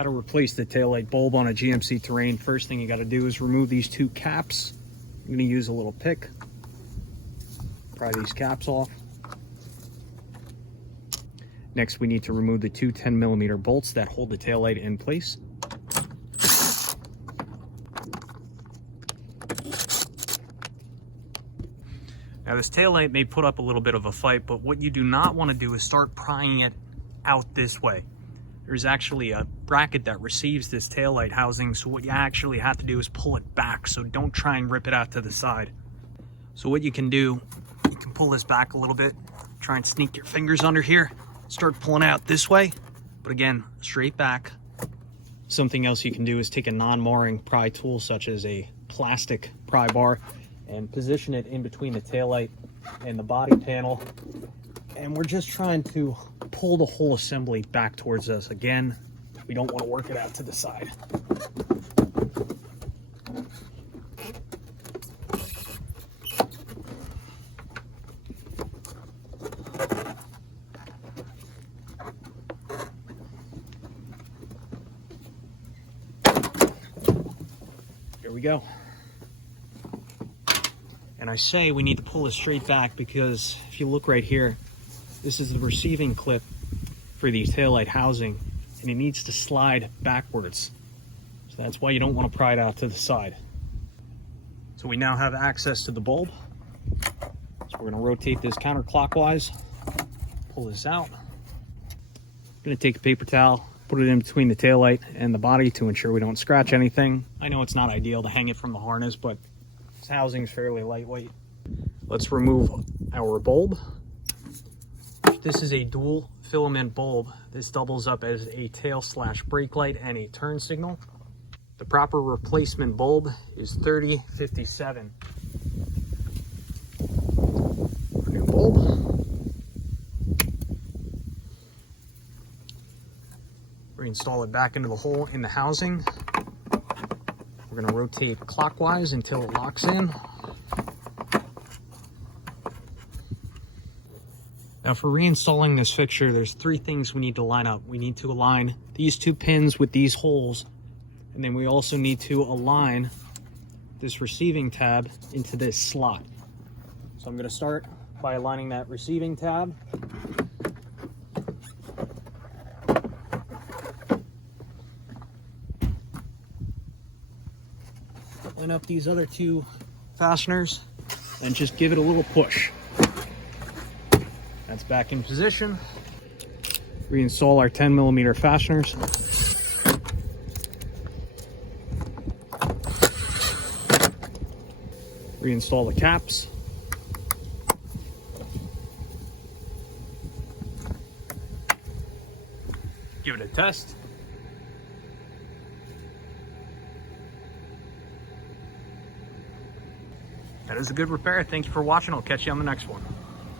How to replace the taillight bulb on a GMC Terrain. First thing you got to do is remove these two caps. I'm going to use a little pick. Pry these caps off. Next, we need to remove the two 10mm bolts that hold the taillight in place. Now, this taillight may put up a little bit of a fight, but what you do not want to do is start prying it out this way. There's actually a bracket that receives this taillight housing, so what you actually have to do is pull it back, so don't try and rip it out to the side. So what you can do, you can pull this back a little bit, try and sneak your fingers under here, start pulling out this way, but again, straight back. Something else you can do is take a non-marring pry tool, such as a plastic pry bar, and position it in between the taillight and the body panel. And we're just trying to pull the whole assembly back towards us. Again, we don't want to work it out to the side. Here we go. And I say we need to pull it straight back because if you look right here, this is the receiving clip for the taillight housing, and it needs to slide backwards. So that's why you don't want to pry it out to the side. So we now have access to the bulb. So we're going to rotate this counterclockwise, pull this out. I'm going to take a paper towel, put it in between the taillight and the body to ensure we don't scratch anything. I know it's not ideal to hang it from the harness, but this housing is fairly lightweight. Let's remove our bulb. This is a dual filament bulb. This doubles up as a tail/brake light and a turn signal. The proper replacement bulb is 3057. Our new bulb. Reinstall it back into the hole in the housing. We're going to rotate clockwise until it locks in. Now, for reinstalling this fixture, there's three things we need to line up. We need to align these two pins with these holes, and then we also need to align this receiving tab into this slot. So I'm going to start by aligning that receiving tab. Line up these other two fasteners and just give it a little push. That's back in position. Reinstall our 10mm fasteners. Reinstall the caps. Give it a test. That is a good repair. Thank you for watching. I'll catch you on the next one.